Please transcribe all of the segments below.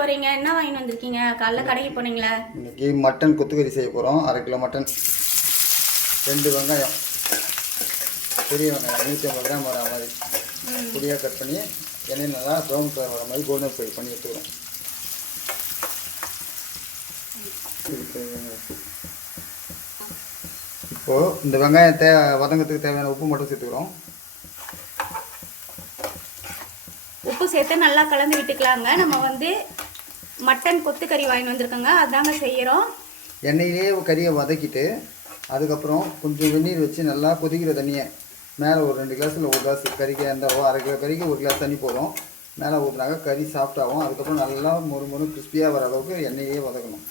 போறீங்க? என்ன வாங்கிட்டு வந்திருக்கீங்க? காலைல கடைக்கு போனீங்களா? இன்னைக்கு மட்டன் கொத்துக்கறி செய்ய போகிறோம். 1/2 கிலோ மட்டன், 2 வெங்காயம், பெரிய வெங்காயம் 150 கிராம் வர மாதிரி பொடியாக கட் பண்ணி எண்ணெய் நல்லா ப்ரௌன் கலர் வர மாதிரி கோல்டன் ஃப்ரை பண்ணி எடுத்துக்கிறோம். இப்போது இந்த வெங்காயத்தை வதங்கிறதுக்கு தேவையான உப்பு மட்டும் சேர்த்துக்கிறோம். உப்பு சேர்த்து நல்லா கலந்து விட்டுக்கலாங்க. நம்ம வந்து மட்டன் கொத்துக்கறி வாங்கிட்டு வந்திருக்கோங்க, அதாங்க செய்கிறோம். எண்ணெயிலே கறியை வதக்கிட்டு அதுக்கப்புறம் கொஞ்சம் வெந்நீர் வச்சு நல்லா கொதிக்கிற தண்ணியை மேலே ஒரு 2 கிளாஸில் 1 கிளாஸ் கறிக்கு அந்த 1/2 கிலோ கறிக்கு 1 கிளாஸ் தண்ணி போதும். மேலே ஊற்றினாக்க கறி சாஃப்டாகும். அதுக்கப்புறம் நல்லா மொறு கிறிஸ்பியாக வர அளவுக்கு எண்ணெயே வதக்கணும்.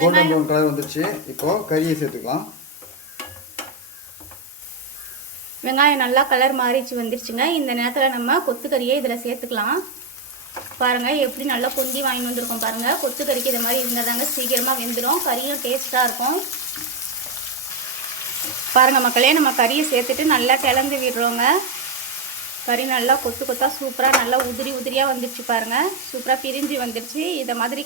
கோல்டன் ப்ரௌன் கலர் வந்துடுச்சு. இப்போது கறியை சேர்த்துக்கலாம். வெங்காயம் நல்லா கலர் மாறிச்சு வந்துருச்சுங்க. இந்த நேரத்தில் நம்ம கொத்துக்கறியை இதில் சேர்த்துக்கலாம். பாருங்கள் எப்படி நல்லா பொங்கி வாங்கி வந்திருக்கோம் பாருங்கள். கொத்துக்கறிக்கு இது மாதிரி இருந்தால் தாங்க சீக்கிரமாக வெந்துடும், கறியும் டேஸ்ட்டாக இருக்கும். பாருங்கள் மக்களே, நம்ம கறியை சேர்த்துட்டு நல்லா கிளந்து விடுறோங்க. கறி நல்லா கொத்து கொத்தாக சூப்பராக நல்லா உதிரியாக வந்துடுச்சு பாருங்கள். சூப்பராக பிரிஞ்சு வந்துடுச்சு. இதை மாதிரி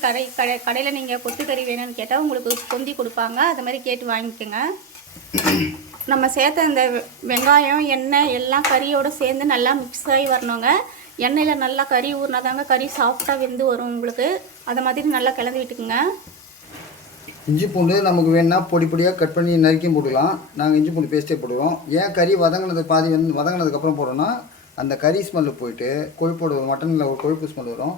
கடையில் நீங்கள் கொத்துக்கறி வேணும்னு கேட்டால் உங்களுக்கு பொந்தி கொடுப்பாங்க. அது மாதிரி கேட்டு வாங்கிக்கோங்க. நம்ம சேர்த்த இந்த வெங்காயம் எண்ணெய் எல்லாம் கறியோடு சேர்ந்து நல்லா மிக்ஸ் ஆகி வரணுங்க. எண்ணெயில் நல்லா கறி ஊறினா தாங்க கறி சாஃப்டாக வெந்து வரும் உங்களுக்கு. அதை மாதிரி நல்லா கிளந்து விட்டுக்குங்க. இஞ்சி பூண்டு நமக்கு வேணுன்னா பொடி பொடியாக கட் பண்ணி நறுக்கியும் போட்டுக்கலாம். நாங்கள் இஞ்சி பூண்டு பேஸ்ட்டே போடுவோம். ஏன் கறி வதங்கினதுக்கப்புறம் போடுறோன்னா அந்த கறி ஸ்மெல்லு போயிட்டு கொழுப்போட மட்டனில் ஒரு கொழுப்பு ஸ்மெல் வரும்.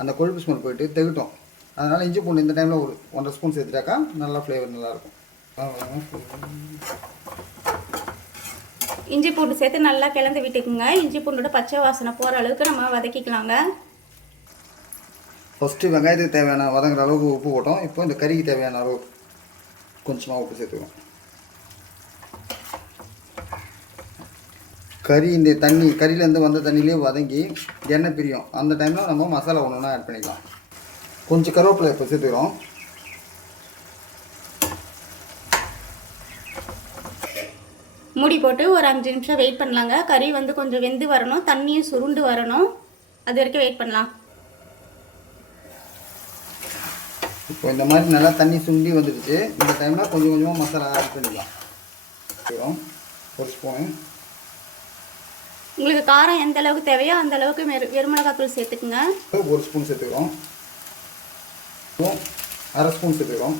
அந்த கொழுப்பு ஸ்மெல் போயிட்டு தெகிட்டும். அதனால் இஞ்சி பூண்டு இந்த டைமில் ஒரு 1.5 ஸ்பூன் சேர்த்துட்டாக்கா நல்லா ஃப்ளேவர் நல்லாயிருக்கும். இஞ்சி பூண்டு சேர்த்து நல்லா கிளந்து விட்டுக்குங்க. இஞ்சி பூண்டோட பச்சை வாசனை போகிற அளவுக்கு நம்ம வதக்கிக்கலாங்க. ஃபஸ்ட்டு வெங்காயத்துக்கு தேவையான வதங்குற அளவுக்கு உப்பு போட்டோம். இப்போ இந்த கறிக்கு தேவையான அளவு கொஞ்சமாக உப்பு சேர்த்துக்கணும். கறி இந்த தண்ணி கறியிலேருந்து வந்த தண்ணியிலே வதங்கி எண்ணெய் பிரியும். அந்த டைமில் நம்ம மசாலா ஒன்று ஆட் பண்ணிக்கலாம். கொஞ்சம் கருவேப்பிலை இப்போ சேர்த்துக்கிறோம். மூடி போட்டு ஒரு 5 நிமிஷம் வெயிட் பண்ணலாங்க. கறி வந்து கொஞ்சம் வெந்து வரணும், தண்ணியும் சுருண்டு வரணும். அது வரைக்கும் வெயிட் பண்ணலாம். இப்போ இந்த மாதிரி நல்லா தண்ணி சுண்டி வந்துடுச்சு. இந்த டைமில் கொஞ்சம் கொஞ்சமாக மசாலா ஆட் பண்ணிக்கலாம். 1 ஸ்பூனு. உங்களுக்கு காரம் எந்த அளவுக்கு தேவையோ அந்த அளவுக்கு வெறுமிளகாத்தூள் சேர்த்துக்குங்க. 1 ஸ்பூன் சேர்த்துக்கிறோம். 1/2 ஸ்பூன் சேர்த்துக்கிறோம்.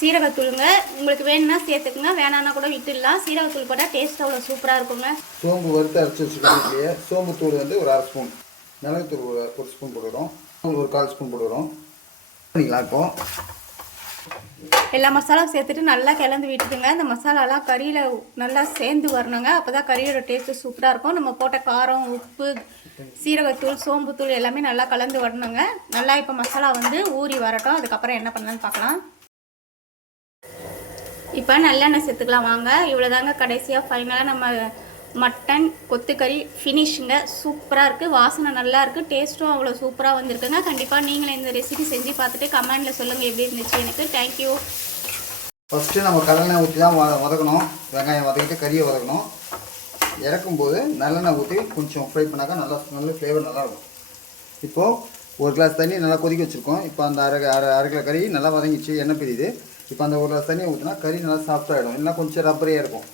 சீரகத்தூளுங்க உங்களுக்கு வேணும்னா சேர்த்துக்குங்க, வேணான்னா கூட விட்டுடலாம். சீரகத்தூள் போட்டால் டேஸ்ட் அவ்வளோ சூப்பராக இருக்குங்க. சோம்பு வறுத்து அரைச்சி வச்சுக்கிறோம். சோம்பு தூள் வந்து ஒரு 1/2 ஸ்பூன், மிளகுத்தூள் 1 ஸ்பூன் போடுறோம், ஒரு 1/4 ஸ்பூன் போடுறோம். பண்ணிக்கலாம். இப்போ எல்லா மசாலாவும் சேர்த்துட்டு நல்லா கிளந்து விட்டுட்டுங்க. இந்த மசாலாலாம் கறியில் நல்லா சேர்ந்து வரணுங்க. அப்போ தான் கறியோட டேஸ்ட்டு சூப்பராக இருக்கும். நம்ம போட்ட காரம், உப்பு, சீரகத்தூள், சோம்புத்தூள் எல்லாமே நல்லா கலந்து வரணுங்க. நல்லா இப்போ மசாலா வந்து ஊறி வரட்டும். அதுக்கப்புறம் என்ன பண்ணலான்னு பார்க்கலாம். இப்போ நல்லெண்ணெய் சேர்த்துக்கலாம் வாங்க. இவ்வளோதாங்க கடைசியாக ஃபைனலாக நம்ம மட்டன் கொத்துக்கறி ஃபினிஷுங்க. சூப்பராக இருக்குது, வாசனை நல்லா இருக்குது, டேஸ்ட்டும் அவ்வளோ சூப்பராக வந்திருக்குங்க. கண்டிப்பாக நீங்களே இந்த ரெசிபி செஞ்சு பார்த்துட்டு கமெண்டில் சொல்லுங்கள் எப்படி இருந்துச்சு எனக்கு. தேங்க்யூ. ஃபஸ்ட்டு நம்ம கடலெண்ணெய் ஊற்றி தான் வதக்கணும். வெங்காயம் வதக்கிட்டு கறியை வதக்கணும். இறக்கும்போது நல்லெண்ணெய் ஊற்றி கொஞ்சம் ஃப்ரை பண்ணாக்கா நல்ல ஃப்ளேவர் நல்லாயிருக்கும். இப்போது 1 கிளாஸ் தண்ணி நல்லா கொதிக்க வச்சுருக்கோம். இப்போ அந்த அரை கிலோ கறி நல்லா வதங்கிச்சு, எண்ணெய் பிரியுது. இப்போ அந்த 1 கிளாஸ் தண்ணியை ஊற்றினா கறி நல்லா சாஃப்டாகிடும். இல்லைனா கொஞ்சம் ரப்பரியாக இருக்கும்.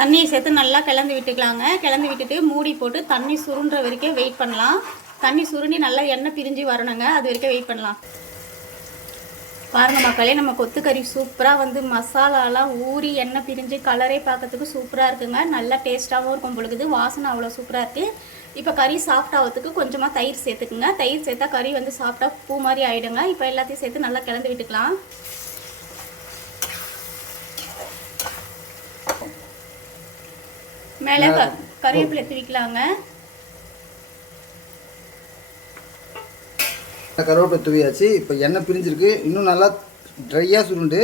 தண்ணியை சேர்த்து நல்லா கிளந்து விட்டுக்கலாங்க. கிளந்து விட்டுட்டு மூடி போட்டு தண்ணி சுருண்டுற வரைக்கும் வெயிட் பண்ணலாம். தண்ணி சுருண்டி நல்லா எண்ணெய் பிரிஞ்சு வரணுங்க, அது வரைக்கும் வெயிட் பண்ணலாம். பாருங்கள் மக்களே, நம்ம கொத்துக்கறி சூப்பராக வந்து மசாலாலாம் ஊறி எண்ணெய் பிரிஞ்சு கலரே பார்க்கறதுக்கு சூப்பராக இருக்குங்க. நல்லா டேஸ்ட்டாகவும் இருக்கும் பொழுது, வாசனை அவ்வளோ சூப்பராக இருக்குது. இப்போ கறி சாஃப்ட் ஆகிறதுக்கு கொஞ்சமாக தயிர் சேர்த்துக்குங்க. தயிர் சேர்த்தா கறி வந்து சாஃப்டாக பூ மாதிரி ஆகிடுங்க. இப்போ எல்லாத்தையும் சேர்த்து நல்லா கிளந்து விட்டுக்கலாம். மேலே கறிவேப்பிலை தூவிக்கலாங்க. கருவேப்பிலை தூவியாச்சு. இப்போ எண்ணெய் பிரிஞ்சிருக்கு. இன்னும் நல்லா ட்ரையாக சுருண்டு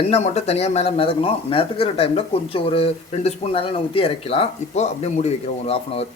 எண்ணெய் மட்டும் தனியாக மேலே மிதக்கணும். மிதக்கிற டைமில் கொஞ்சம் ஒரு 2 ஸ்பூன் நல்லெண்ணெய் ஊற்றி இறக்கலாம். இப்போது அப்படியே மூடி வைக்கிறோம் ஒரு 1/2 hour.